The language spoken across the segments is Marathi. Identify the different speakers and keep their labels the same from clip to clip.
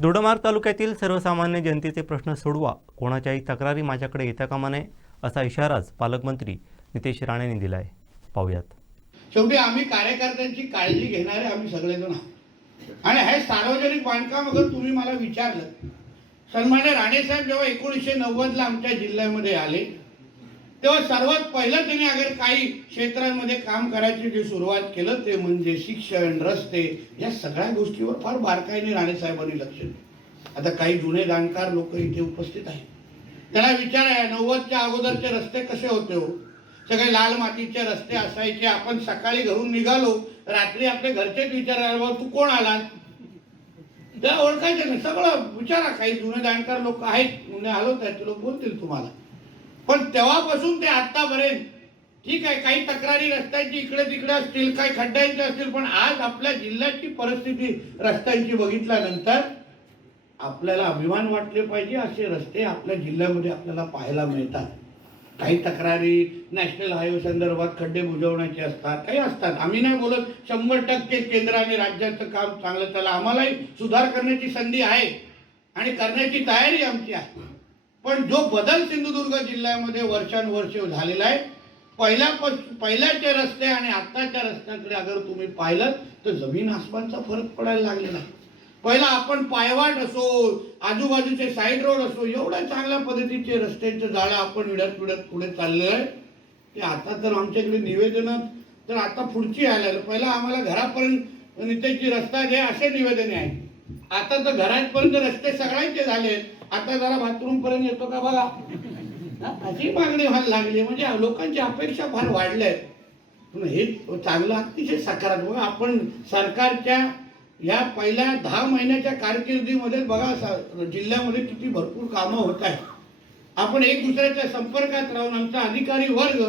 Speaker 1: दोडमार्ग तालुक्यातील सर्वसामान्य जनतेचे प्रश्न सोडवा. कोणाच्याही तक्रारी माझ्याकडे येता कामा नये असा इशाराच पालकमंत्री नितेश राणेंनी दिला आहे पाहूयात.
Speaker 2: शेवटी आम्ही कार्यकर्त्यांची काळजी घेणारे आम्ही सगळेजण आहोत. आणि हे सार्वजनिक बांधकाम अगर तुम्ही मला विचारलं. सन्मान्य राणेसाहेब जेव्हा एकोणीसशे नव्वदला आमच्या जिल्ह्यामध्ये आले तेव्हा सर्वात पहिलं त्यांनी अगर काही क्षेत्रांमध्ये काम करायची जी सुरुवात केलं ते म्हणजे शिक्षण रस्ते या सगळ्या गोष्टीवर फार बारकाईने राणेसाहेबांनी लक्ष दिलं. आता काही जुने जाणकार लोक इथे उपस्थित आहेत. त्याला विचार आहे नव्वदच्या अगोदरचे रस्ते कसे होते हो? सगळे लाल मातीचे रस्ते असायचे आपण सकाळी घरून निघालो रात्री आपल्या घरचेच विचारायला "बाबा, तू कोण आला? त्या ओळखायचं नाही. सगळं विचारा काही जुने जाणकार लोक आहेत म्हणजे आलो ते लोक बोलतील तुम्हाला. पण तेव्हापासून ते आतापर्यंत ठीक आहे काही तक्रारी रस्त्यांची इकडे तिकडे असतील काही खड्ड्यांच्या असतील पण आज आपल्या जिल्ह्याची परिस्थिती रस्त्यांची बघितल्यानंतर आपल्याला अभिमान वाटले पाहिजे असे रस्ते आपल्या जिल्ह्यामध्ये आपल्याला पाहायला मिळतात. काही तक्रारी नॅशनल हायवे संदर्भात खड्डे बुजवण्याचे असतात काही असतात. आम्ही नाही बोलत शंभर टक्के केंद्र आणि राज्याचं काम चांगलं त्याला आम्हालाही सुधार करण्याची संधी आहे आणि करण्याची तयारी आमची आहे. पण जो बदल सिंधुदुर्ग जिल्ह्यामध्ये वर्षानुवर्ष झालेला आहे पहिल्या पहिल्याचे रस्ते आणि आत्ताच्या रस्त्याकडे अगर तुम्ही पाहिलं तर जमीन आसमानचा फरक पडायला लागलेला आहे. पहिला आपण पायवाट असो आजूबाजूचे साईड रोड असो एवढ्या चांगल्या पद्धतीचे रस्त्यांचे जाळं आपण विडत विडत पुढे चाललेलं आहे. ते आता तर आमच्याकडे निवेदन तर आता पुढची आलेलं पहिला आम्हाला घरापर्यंत नितेची रस्ता घे असे निवेदने आहेत आता तर घरापर्यंत रस्ते सगळ्यांचे झाले आता जरा बाथरूम पर्यंत येतो का बघा? अशी मागणी व्हायला लागली. म्हणजे लोकांची अपेक्षा फार वाढल्या आहेत. पण हे चांगलं अतिशय सकारात्मक. आपण सरकारच्या या पहिल्या दहा महिन्याच्या कारकिर्दीमध्ये बघा जिल्ह्यामध्ये किती भरपूर कामं होत आहेत. आपण एक दुसऱ्याच्या संपर्कात राहून आमचा अधिकारी वर्ग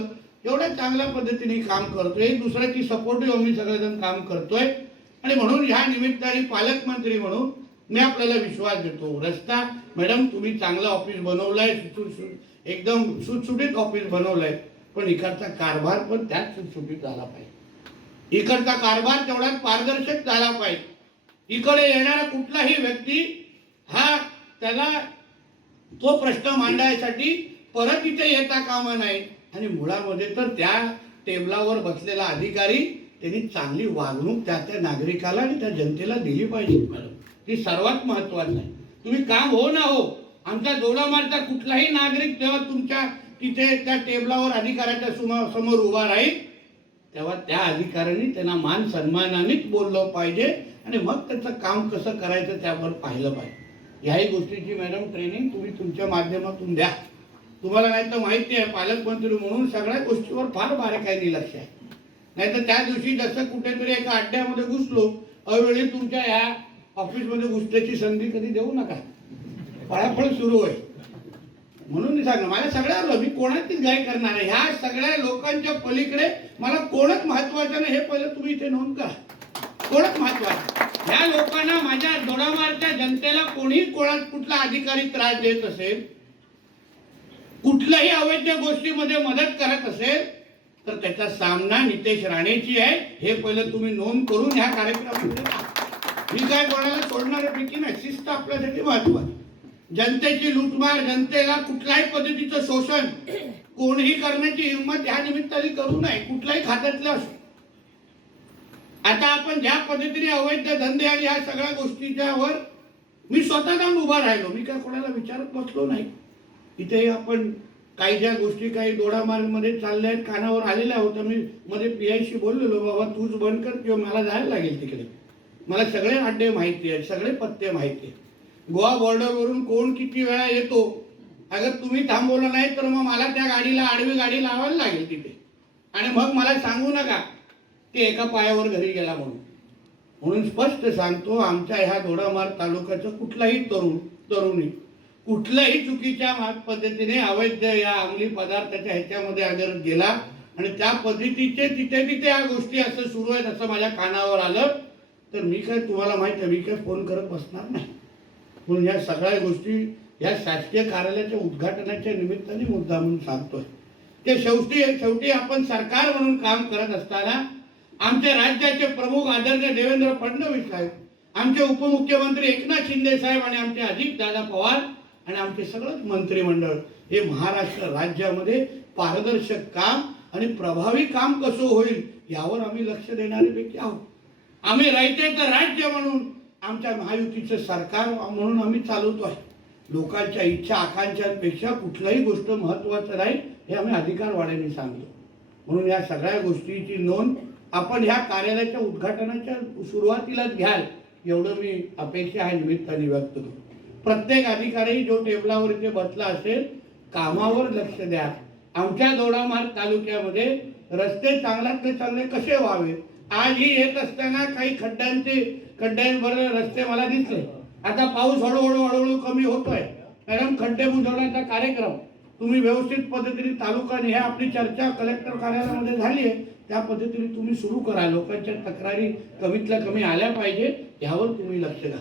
Speaker 2: एवढ्या चांगल्या पद्धतीने काम करतोय. एक दुसऱ्याची सपोर्टिव्ह आम्ही सगळेजण काम करतोय. आणि म्हणून ह्या निमित्ताने पालकमंत्री म्हणून मी आपल्याला विश्वास देतो. रस्ता मॅडम तुम्ही चांगलं ऑफिस बनवलंय सुटसुट- एकदम सुटसुटीत ऑफिस बनवलंय. पण इकडचा कारभार पण त्याच सुटसुटीत झाला पाहिजे. इकडचा कारभार तेवढाच पारदर्शक झाला पाहिजे. इकडे येणारा कुठलाही व्यक्ती हा त्याला तो प्रश्न मांडायसाठी परत इथे येता कामा नाही. आणि मुळामध्ये तर त्या टेबलावर बसलेला अधिकारी त्यांनी चांगली वागणूक त्या त्या नागरिकाला आणि त्या जनतेला दिली पाहिजे मॅडम ती सर्वात महत्वाचं आहे. तुम्ही काम हो ना हो आमच्या दोडामारचा कुठलाही नागरिक तेव्हा तुमच्या तिथे त्या टेबलावर अधिकाऱ्याच्या समोर उभा राहील तेव्हा त्या अधिकाऱ्यांनी त्यांना मान सन्मानानेच बोललं पाहिजे आणि मग त्याचं काम कसं करायचं त्यावर पाहिलं पाहिजे. ह्याही गोष्टीची मॅडम ट्रेनिंग तुम्ही तुमच्या माध्यमातून द्या. तुम्हाला नाही तर माहिती आहे पालकमंत्री म्हणून सगळ्या गोष्टीवर फार बारकाईने लक्ष आहे. नाही तर त्या दिवशी जसं कुठेतरी एका अड्ड्यामध्ये घुसलो अवेळी तुमच्या ह्या ऑफिसमध्ये घुसण्याची संधी कधी देऊ नका. फळाफळ सुरू आहे. म्हणून मी सांगणार मला सगळ्या मी कोणाचीच गाय करणार आहे ह्या सगळ्या लोकांच्या पलीकडे मला कोणच महत्वाचं नाही हे पहिलं तुम्ही इथे नोंद करा. कोणच महत्वाचं ह्या लोकांना माझ्या दोडामारच्या जनतेला कोणीही कोणा कुठला अधिकारी त्रास देत असेल कुठल्याही अवैध गोष्टीमध्ये मदत करत असेल तर त्याचा सामना नितेश राणेची आहे. हे पहिलं तुम्ही नोंद करून ह्या कार्यक्रमामध्ये ही मी काय कोणाला सोडणाऱ्यापैकी नाही. शिस्त आपल्यासाठी महत्वाची. जनतेची लूटमार जनतेला कुठल्याही पद्धतीचं शोषण कोणीही करण्याची हिंमत ह्या निमित्ताने करू नये कुठल्याही खात्यातलं असो. आता आपण ज्या पद्धतीने अवैध धंदे आणि ह्या सगळ्या गोष्टीच्यावर मी स्वतः जाऊन उभा राहिलो. मी काय कोणाला विचारत बसलो नाही. इथे आपण काही ज्या गोष्टी काही दोडामार्गमध्ये चालल्या आहेत कानावर आलेल्या होत्या. मी मध्ये पी आयशी बोललेलो बाबा तूच बंद कर किंवा मला जायला लागेल तिकडे. मला सगळे अड्डे माहिती आहेत सगळे पत्ते माहिती आहेत. गोवा बॉर्डरवरून कोण किती वेळा येतो? अगर तुम्ही थांबवलं नाही तर मग मला त्या गाडीला आडवी गाडी लावायला लागेल तिथे. आणि मग मला सांगू नका ते एका पायावर घरी गेला म्हणून. म्हणून स्पष्ट सांगतो आमच्या ह्या दोडामार तालुक्याचं कुठलाही तरुण तरुणी कुठल्याही चुकीच्या पद्धतीने अवैध या अंमली पदार्थाच्या ह्याच्यामध्ये अगर गेला आणि त्या पद्धतीचे तिथे तिथे या गोष्टी असं सुरू आहेत असं माझ्या कानावर आलं. तर मी काय तुम्हाला माहिती आहे मी काय फोन करत बसणार नाही. म्हणून या सगळ्या गोष्टी या शासकीय कार्यालयाच्या उद्घाटनाच्या निमित्ताने मुद्दा म्हणून सांगतोय. ते शेवटी शेवटी आपण सरकार म्हणून काम करत असताना आमच्या राज्याचे प्रमुख आदरणीय देवेंद्र फडणवीस साहेब आमचे उपमुख्यमंत्री एकनाथ शिंदे साहेब आणि आमचे अजित दादा पवार आणि आमचे सगळंच मंत्रिमंडळ हे महाराष्ट्र राज्यामध्ये पारदर्शक काम आणि प्रभावी काम कसं होईल यावर आम्ही लक्ष देणारे व्यक्ती आहोत. आम्ही रयतेचं राज्य म्हणून आमच्या महायुतीचं सरकार म्हणून आम्ही चालवतो आहे. लोकांच्या इच्छा आकांक्षांपेक्षा कुठल्याही गोष्ट महत्त्वाचं राहील हे आम्ही अधिकारवाड्याने सांगतो. म्हणून या सगळ्या गोष्टीची नोंद आपण ह्या कार्यालयाच्या उद्घाटनाच्या सुरुवातीलाच घ्याल एवढं मी अपेक्षा ह्या निमित्ताने व्यक्त करतो प्रत्येक अधिकारी जो टेबलावर इथे बसला असेल कामावर लक्ष द्या. आमच्या दोडामार्ग तालुक्यामध्ये रस्ते चांगल्यातले चांगले कसे व्हावे आजही येत असताना काही खड्ड्यांचे खड्ड्यांवर रस्ते मला दिसले. आता पाऊस हळूहळू हळूहळू कमी होतोय. मॅडम खड्डे बुजवण्याचा कार्यक्रम तुम्ही व्यवस्थित पद्धतीने तालुका हे आपली चर्चा कलेक्टर कार्यालयामध्ये झाली आहे. त्या पद्धतीने तुम्ही सुरू करा. लोकांच्या तक्रारी कमीतल्या कमी आल्या पाहिजे यावर तुम्ही लक्ष द्या.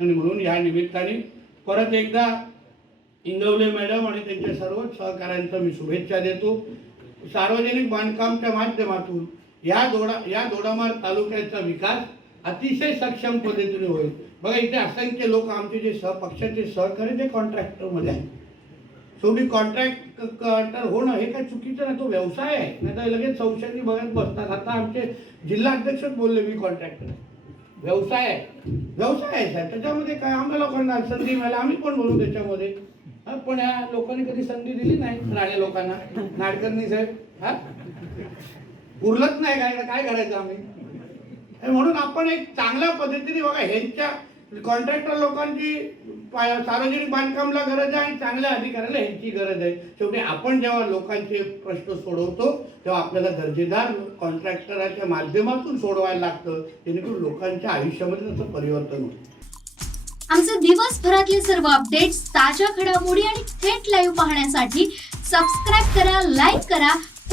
Speaker 2: आणि म्हणून या निमित्ताने परत एकदा इंगवले मॅडम आणि त्यांच्या सर्व सहकाऱ्यांचा मी शुभेच्छा देतो. सार्वजनिक बांधकामच्या माध्यमातून या दोडा या दोडामार तालुक्याचा विकास अतिशय सक्षम पद्धतीने होईल. बघा इथे असंख्य लोक आमचे जे सह पक्षाचे सहकारी ते कॉन्ट्रॅक्टरमध्ये आहेत. शेवटी कॉन्ट्रॅक्टर होणं हे काय चुकीचं नाही तो व्यवसाय आहे. नाही तर लगेच संशयाने बघत बसतात. आता आमचे जिल्हा अध्यक्षच बोलले मी कॉन्ट्रॅक्टर व्यवसाय आहे. व्यवसाय आहे साहेब. त्याच्यामध्ये काय? आम्हाला लोकांना संधी मिळाली. आम्ही पण बोलू त्याच्यामध्ये. हा, पण ह्या लोकांनी कधी संधी दिली नाही राणे लोकांना? नाडकर्णी साहेब. हा? उरलत नाही काय काय करायचं आम्ही? म्हणून आपण एक चांगल्या पद्धतीने बघा ह्यांच्या कॉन्ट्रॅक्टर लोकांची सार्वजनिक बांधकामला गरज आहे आणि चांगल्या अधिकाऱ्याला ह्यांची गरज आहे. शेवटी आपण जेव्हा लोकांचे प्रश्न सोडवतो तेव्हा आपल्याला दर्जेदार कॉन्ट्रॅक्टराच्या माध्यमातून सोडवायला लागतं जेणेकरून लोकांच्या आयुष्यामध्ये त्याचं परिवर्तन होतं
Speaker 3: आमचे दिवसभरातले सर्व अपडेट्स ताज्या घडामोडी आणि थेट लाईव्ह पाहण्यासाठी सबस्क्राईब करा लाईक करा